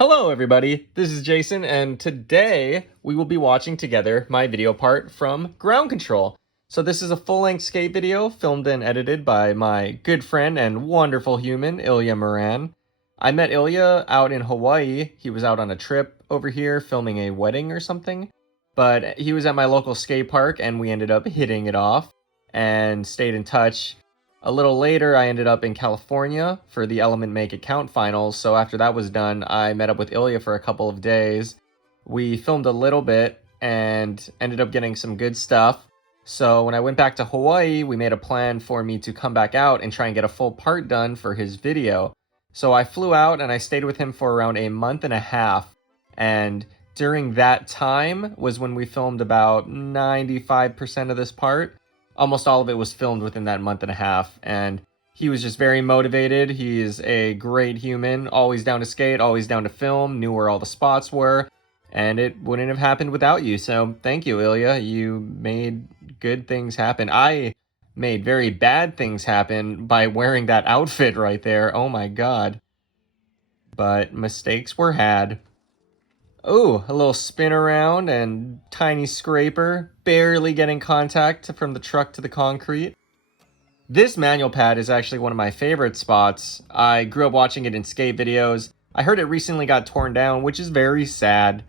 Hello everybody, this is Jason, and today we will be watching together my video part from Ground Control. So this is a full-length skate video filmed and edited by my good friend and wonderful human, Ilya Moran. I met Ilya out in Hawaii. He was out on a trip over here filming a wedding or something. But he was at my local skate park and we ended up hitting it off and stayed in touch. A little later, I ended up in California for the Element Make It Count finals, so after that was done, I met up with Ilya for a couple of days. We filmed a little bit and ended up getting some good stuff. So when I went back to Hawaii, we made a plan for me to come back out and try and get a full part done for his video. So I flew out and I stayed with him for around a month and a half, and during that time was when we filmed about 95% of this part. Almost all of it was filmed within that month and a half, and he was just very motivated. He is a great human, always down to skate, always down to film, knew where all the spots were, and it wouldn't have happened without you. So thank you, Ilya. You made good things happen. I made very bad things happen by wearing that outfit right there. Oh my god. But mistakes were had. Oh, a little spin around and tiny scraper, barely getting contact from the truck to the concrete. This manual pad is actually one of my favorite spots. I grew up watching it in skate videos. I heard it recently got torn down, which is very sad.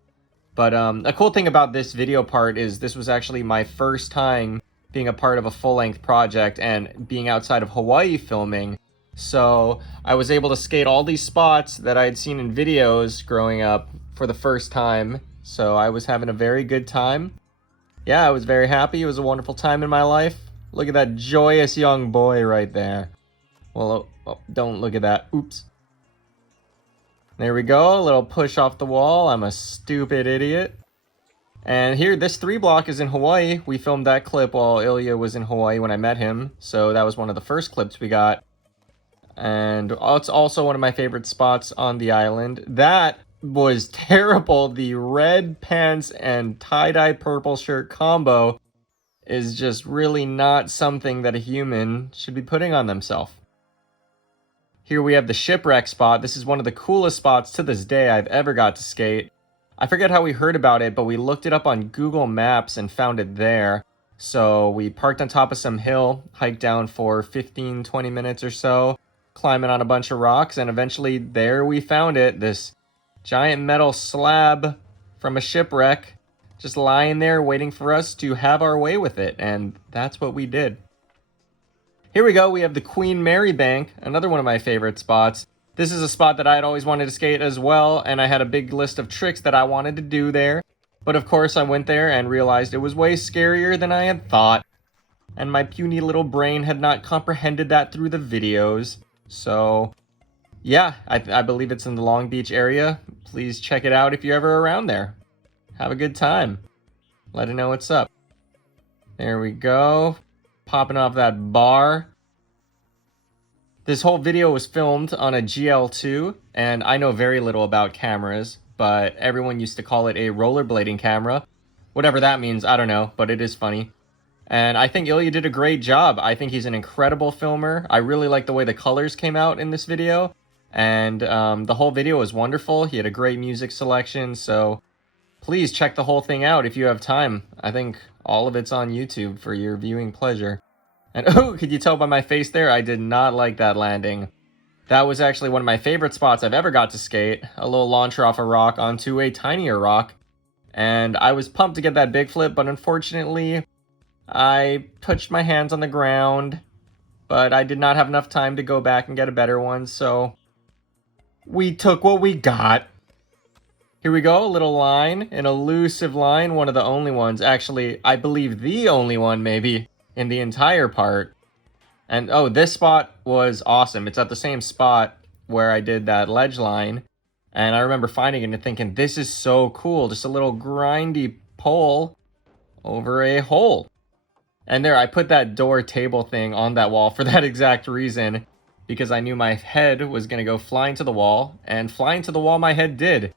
But a cool thing about this video part is this was actually my first time being a part of a full-length project and being outside of Hawaii filming. So I was able to skate all these spots that I had seen in videos growing up for the first time. So I was having a very good time. Yeah, I was very happy. It was a wonderful time in my life. Look at that joyous young boy right there. Well, don't look at that. Oops. There we go. A little push off the wall. I'm a stupid idiot. And here, this 3 block is in Hawaii. We filmed that clip while Ilya was in Hawaii when I met him. So that was one of the first clips we got. And it's also one of my favorite spots on the island. That was terrible. The red pants and tie-dye purple shirt combo is just really not something that a human should be putting on themselves. Here we have the shipwreck spot. This is one of the coolest spots to this day I've ever got to skate. I forget how we heard about it, but we looked it up on Google Maps and found it there. So we parked on top of some hill, hiked down for 15-20 minutes or so, climbing on a bunch of rocks, and eventually there we found it. This giant metal slab from a shipwreck just lying there waiting for us to have our way with it, and that's what we did. Here we go, we have the Queen Mary Bank, another one of my favorite spots. This is a spot that I had always wanted to skate as well, and I had a big list of tricks that I wanted to do there. But of course I went there and realized it was way scarier than I had thought, and my puny little brain had not comprehended that through the videos. So yeah, I believe it's in the Long Beach area. Please check it out if you're ever around there. Have a good time. Let it know what's up. There we go. Popping off that bar. This whole video was filmed on a GL2, and I know very little about cameras, but everyone used to call it a rollerblading camera. Whatever that means, I don't know, but it is funny. And I think Ilya did a great job. I think he's an incredible filmer. I really like the way the colors came out in this video. And the whole video was wonderful. He had a great music selection, so please check the whole thing out if you have time. I think all of it's on YouTube for your viewing pleasure. And oh, could you tell by my face there? I did not like that landing. That was actually one of my favorite spots I've ever got to skate. A little launcher off a rock onto a tinier rock. And I was pumped to get that big flip, but unfortunately, I touched my hands on the ground. But I did not have enough time to go back and get a better one, so we took what we got. Here we go, a little line, an elusive line, one of the only ones. Actually, I believe the only one, maybe, in the entire part. And oh, this spot was awesome. It's at the same spot where I did that ledge line. And I remember finding it and thinking, this is so cool. Just a little grindy pole over a hole. And there, I put that door table thing on that wall for that exact reason. Because I knew my head was going to go flying to the wall. And flying to the wall my head did.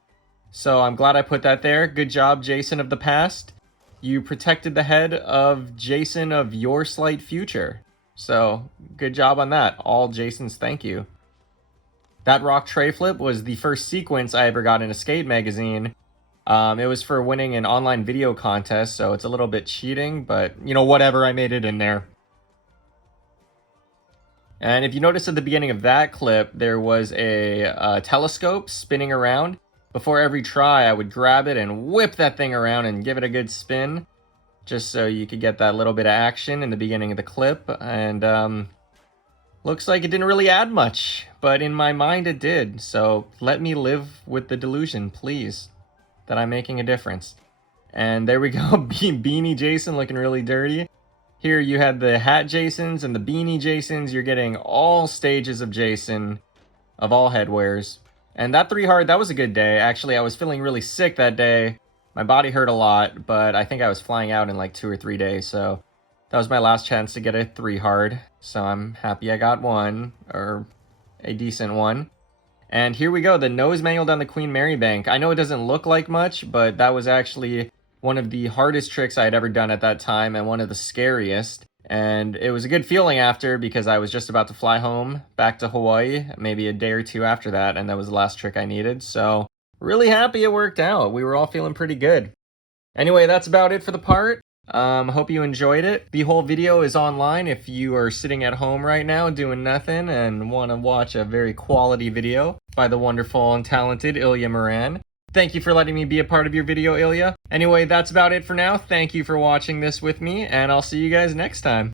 So I'm glad I put that there. Good job, Jason of the past. You protected the head of Jason of your slight future. So, good job on that. All Jasons thank you. That rock tray flip was the first sequence I ever got in a skate magazine. It was for winning an online video contest, so it's a little bit cheating, but you know, whatever, I made it in there. And if you notice at the beginning of that clip, there was a telescope spinning around. Before every try, I would grab it and whip that thing around and give it a good spin, just so you could get that little bit of action in the beginning of the clip. And looks like it didn't really add much, but in my mind it did. So let me live with the delusion, please, that I'm making a difference. And there we go, Beanie Jason looking really dirty. Here you had the hat Jasons and the beanie Jasons. You're getting all stages of Jason, of all headwears. And that 3 hard, that was a good day. Actually, I was feeling really sick that day. My body hurt a lot, but I think I was flying out in like 2 or 3 days, so that was my last chance to get a 3 hard. So I'm happy I got one, or a decent one. And here we go, the nose manual down the Queen Mary bank. I know it doesn't look like much, but that was actually one of the hardest tricks I had ever done at that time, and one of the scariest. And it was a good feeling after, because I was just about to fly home back to Hawaii, maybe a day or 2 after that, and that was the last trick I needed. So really happy it worked out. We were all feeling pretty good. Anyway, that's about it for the part. Hope you enjoyed it. The whole video is online if you are sitting at home right now doing nothing and want to watch a very quality video by the wonderful and talented Ilya Moran. Thank you for letting me be a part of your video, Ilya. Anyway, that's about it for now. Thank you for watching this with me, and I'll see you guys next time.